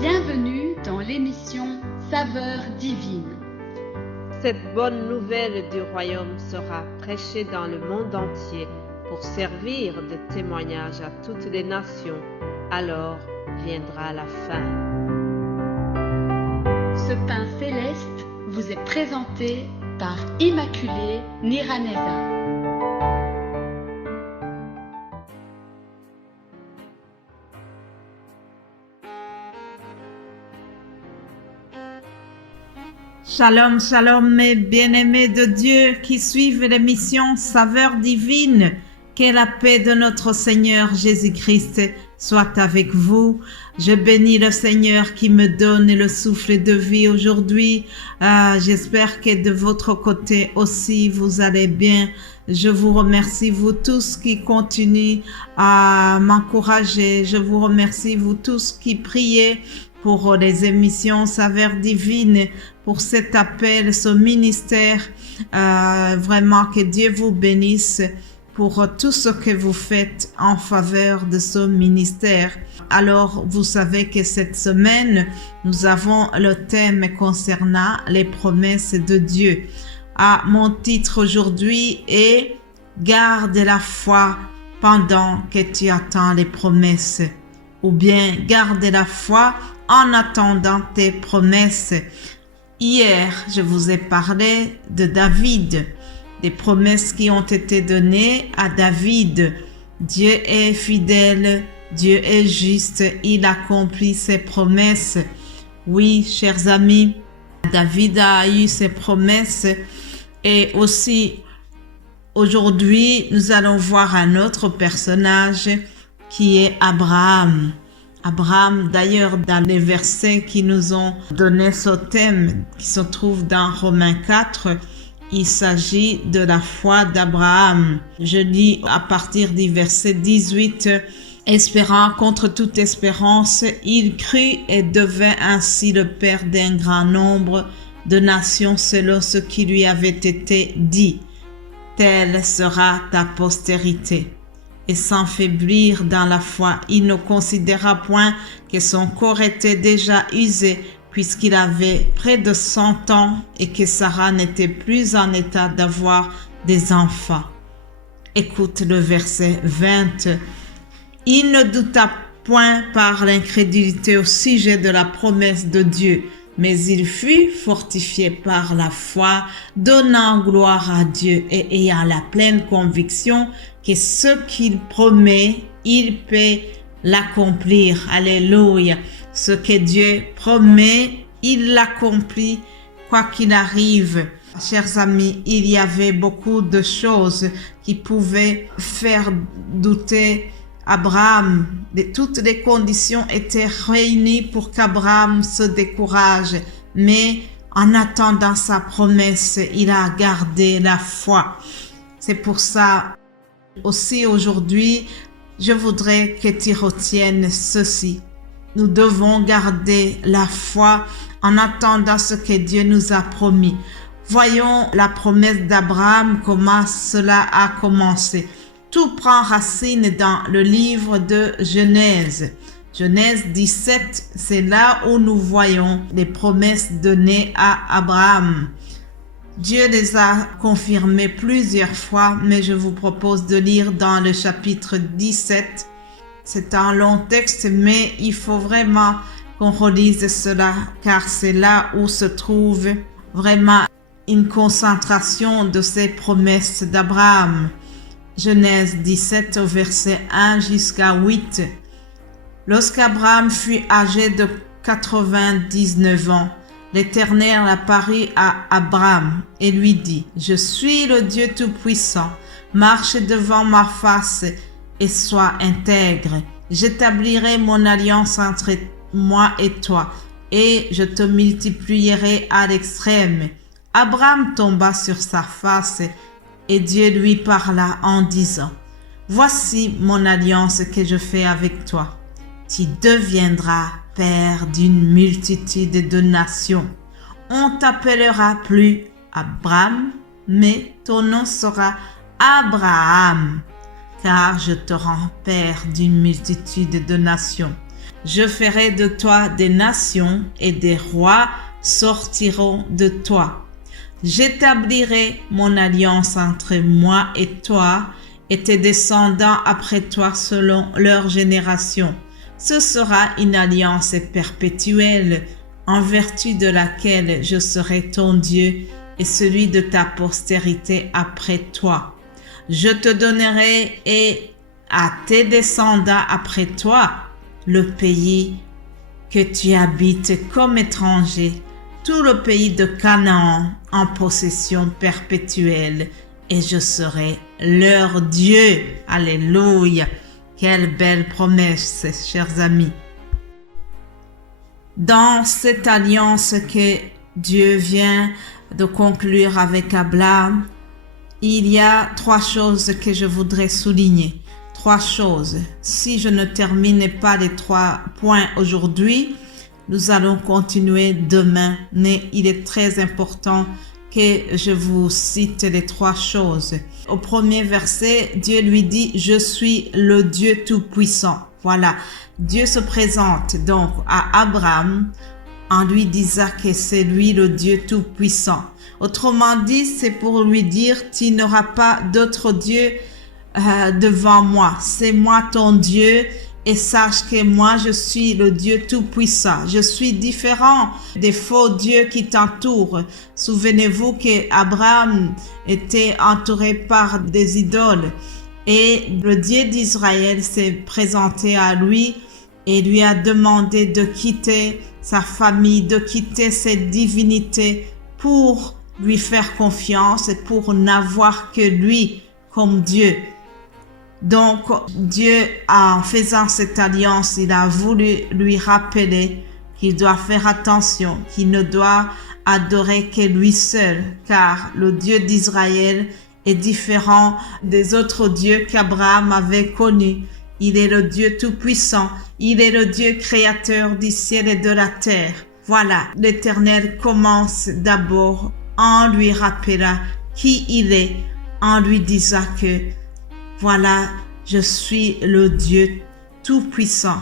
Bienvenue dans l'émission Saveurs divines. Cette bonne nouvelle du royaume sera prêchée dans le monde entier pour servir de témoignage à toutes les nations. Alors viendra la fin. Ce pain céleste vous est présenté par Immaculée Niraneza. Shalom, shalom mes bien-aimés de Dieu qui suivent l'émission Saveurs divines. Que la paix de notre Seigneur Jésus-Christ soit avec vous. Je bénis le Seigneur qui me donne le souffle de vie aujourd'hui. J'espère que de votre côté aussi vous allez bien. Je vous remercie vous tous qui continuez à m'encourager. Je vous remercie vous tous qui priez pour les émissions Saveurs divines, pour cet appel, ce ministère. Vraiment que Dieu vous bénisse pour tout ce que vous faites en faveur de ce ministère. Alors, vous savez que cette semaine, nous avons le thème concernant les promesses de Dieu. Mon titre aujourd'hui est « Garde la foi pendant que tu attends les promesses » ou bien « Garde la foi en attendant tes promesses ». Hier, je vous ai parlé de David, des promesses qui ont été données à David. Dieu est fidèle, Dieu est juste, il accomplit ses promesses. Oui, chers amis, David a eu ses promesses et aussi aujourd'hui, nous allons voir un autre personnage qui est Abraham. Abraham, d'ailleurs, dans les versets qui nous ont donné ce thème, qui se trouve dans Romains 4, il s'agit de la foi d'Abraham. Je lis à partir du verset 18, « Espérant contre toute espérance, il crut et devint ainsi le père d'un grand nombre de nations selon ce qui lui avait été dit. Telle sera ta postérité. » Et sans faiblir dans la foi, il ne considéra point que son corps était déjà usé, puisqu'il avait près de 100 ans et que Sarah n'était plus en état d'avoir des enfants. Écoute le verset 20. Il ne douta point par l'incrédulité au sujet de la promesse de Dieu, mais il fut fortifié par la foi, donnant gloire à Dieu et ayant la pleine conviction que ce qu'il promet, il peut l'accomplir. Alléluia. Ce que Dieu promet, il l'accomplit quoi qu'il arrive. Chers amis, il y avait beaucoup de choses qui pouvaient faire douter Abraham. Toutes les conditions étaient réunies pour qu'Abraham se décourage. Mais en attendant sa promesse, il a gardé la foi. C'est pour ça aussi aujourd'hui, je voudrais que tu retiennes ceci. Nous devons garder la foi en attendant ce que Dieu nous a promis. Voyons la promesse d'Abraham, comment cela a commencé. Tout prend racine dans le livre de Genèse. Genèse 17, c'est là où nous voyons les promesses données à Abraham. Dieu les a confirmées plusieurs fois, mais je vous propose de lire dans le chapitre 17. C'est un long texte, mais il faut vraiment qu'on relise cela, car c'est là où se trouve vraiment une concentration de ces promesses d'Abraham. Genèse 17 au verset 1 jusqu'à 8. Lorsqu'Abraham fut âgé de 99 ans, l'Éternel apparut à Abraham et lui dit, « Je suis le Dieu Tout-Puissant, marche devant ma face et sois intègre. J'établirai mon alliance entre moi et toi, et je te multiplierai à l'extrême. » Abraham tomba sur sa face, et Dieu lui parla en disant, « Voici mon alliance que je fais avec toi. Tu deviendras père d'une multitude de nations. On t'appellera plus Abraham, mais ton nom sera Abraham, car je te rends père d'une multitude de nations. Je ferai de toi des nations et des rois sortiront de toi. J'établirai mon alliance entre moi et toi et tes descendants après toi selon leur génération. Ce sera une alliance perpétuelle en vertu de laquelle je serai ton Dieu et celui de ta postérité après toi. Je te donnerai et à tes descendants après toi le pays que tu habites comme étranger, tout le pays de Canaan en possession perpétuelle, et je serai leur Dieu. Alléluia! Quelle belle promesse, chers amis. Dans cette alliance que Dieu vient de conclure avec Abraham, il y a 3 choses que je voudrais souligner. 3 choses. Si je ne termine pas les 3 points aujourd'hui, nous allons continuer demain, mais il est très important que je vous cite les 3 choses. Au premier verset, Dieu lui dit « Je suis le Dieu Tout-Puissant ». Voilà, Dieu se présente donc à Abraham en lui disant que c'est lui le Dieu Tout-Puissant. Autrement dit, c'est pour lui dire « Tu n'auras pas d'autre Dieu devant moi. C'est moi ton Dieu et sache que moi je suis le Dieu Tout-Puissant. Je suis différent des faux dieux qui t'entourent. » Souvenez-vous qu'Abraham était entouré par des idoles et le Dieu d'Israël s'est présenté à lui et lui a demandé de quitter sa famille, de quitter cette divinité pour lui faire confiance et pour n'avoir que lui comme Dieu. Donc, Dieu, en faisant cette alliance, il a voulu lui rappeler qu'il doit faire attention, qu'il ne doit adorer que lui seul, car le Dieu d'Israël est différent des autres dieux qu'Abraham avait connus. Il est le Dieu Tout-Puissant, il est le Dieu créateur du ciel et de la terre. Voilà, l'Éternel commence d'abord en lui rappelant qui il est, en lui disant que voilà, je suis le Dieu Tout-Puissant.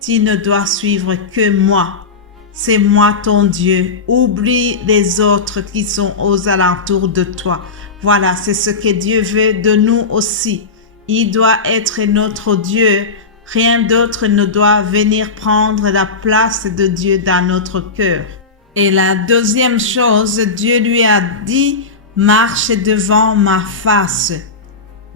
Tu ne dois suivre que moi. C'est moi ton Dieu. Oublie les autres qui sont aux alentours de toi. Voilà, c'est ce que Dieu veut de nous aussi. Il doit être notre Dieu. Rien d'autre ne doit venir prendre la place de Dieu dans notre cœur. Et la deuxième chose, Dieu lui a dit, marche devant ma face.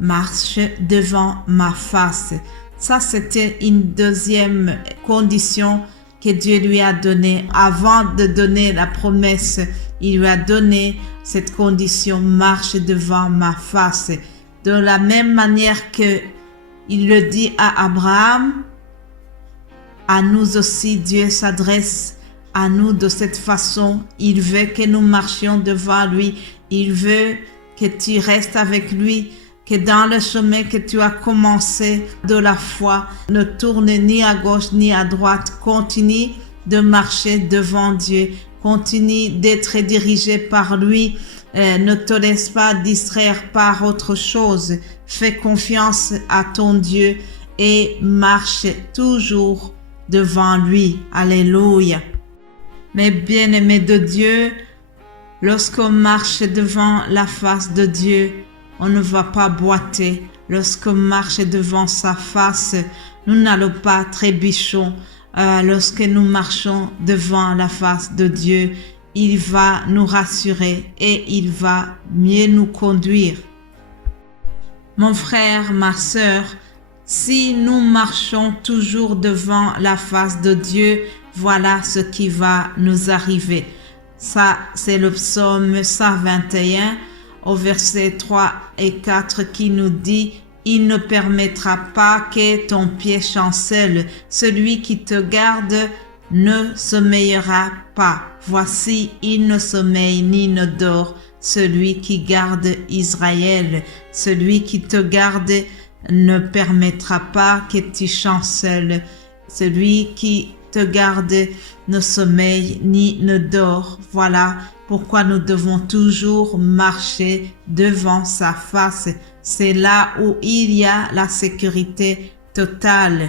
Marche devant ma face. Ça, c'était une deuxième condition que Dieu lui a donnée. Avant de donner la promesse, il lui a donné cette condition, marche devant ma face. De la même manière que il le dit à Abraham, à nous aussi, Dieu s'adresse à nous de cette façon. Il veut que nous marchions devant lui. Il veut que tu restes avec lui, que dans le chemin que tu as commencé de la foi, ne tourne ni à gauche ni à droite. Continue de marcher devant Dieu. Continue d'être dirigé par lui. Ne te laisse pas distraire par autre chose. Fais confiance à ton Dieu et marche toujours devant lui. Alléluia. Mes bien-aimés de Dieu, lorsqu'on marche devant la face de Dieu, on ne va pas boiter. Lorsqu'on marche devant sa face, nous n'allons pas trébucher. Lorsque nous marchons devant la face de Dieu, il va nous rassurer et il va mieux nous conduire. Mon frère, ma sœur, si nous marchons toujours devant la face de Dieu, voilà ce qui va nous arriver. Ça, c'est le psaume 121 au verset 3 et 4 qui nous dit « Il ne permettra pas que ton pied chancelle. Celui qui te garde ne sommeillera pas. Voici, il ne sommeille ni ne dort. Celui qui garde Israël, celui qui te garde ne permettra pas que tu chancelles. Celui qui te garde ne sommeille ni ne dort. » Voilà pourquoi nous devons toujours marcher devant sa face. C'est là où il y a la sécurité totale.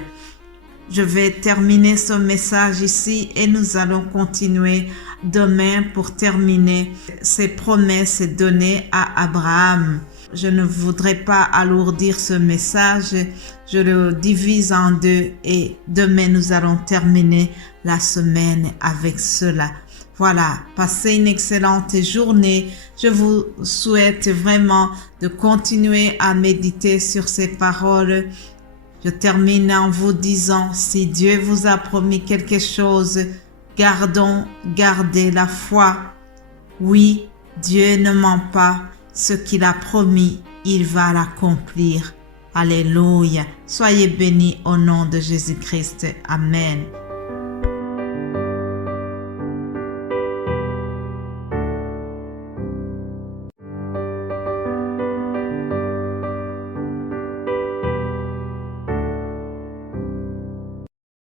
Je vais terminer ce message ici et nous allons continuer demain pour terminer ces promesses données à Abraham. Je ne voudrais pas alourdir ce message. Je le divise en deux et demain nous allons terminer la semaine avec cela. Voilà, passez une excellente journée. Je vous souhaite vraiment de continuer à méditer sur ces paroles. Je termine en vous disant, si Dieu vous a promis quelque chose, gardez la foi. Oui, Dieu ne ment pas. Ce qu'il a promis, il va l'accomplir. Alléluia. Soyez bénis au nom de Jésus-Christ. Amen.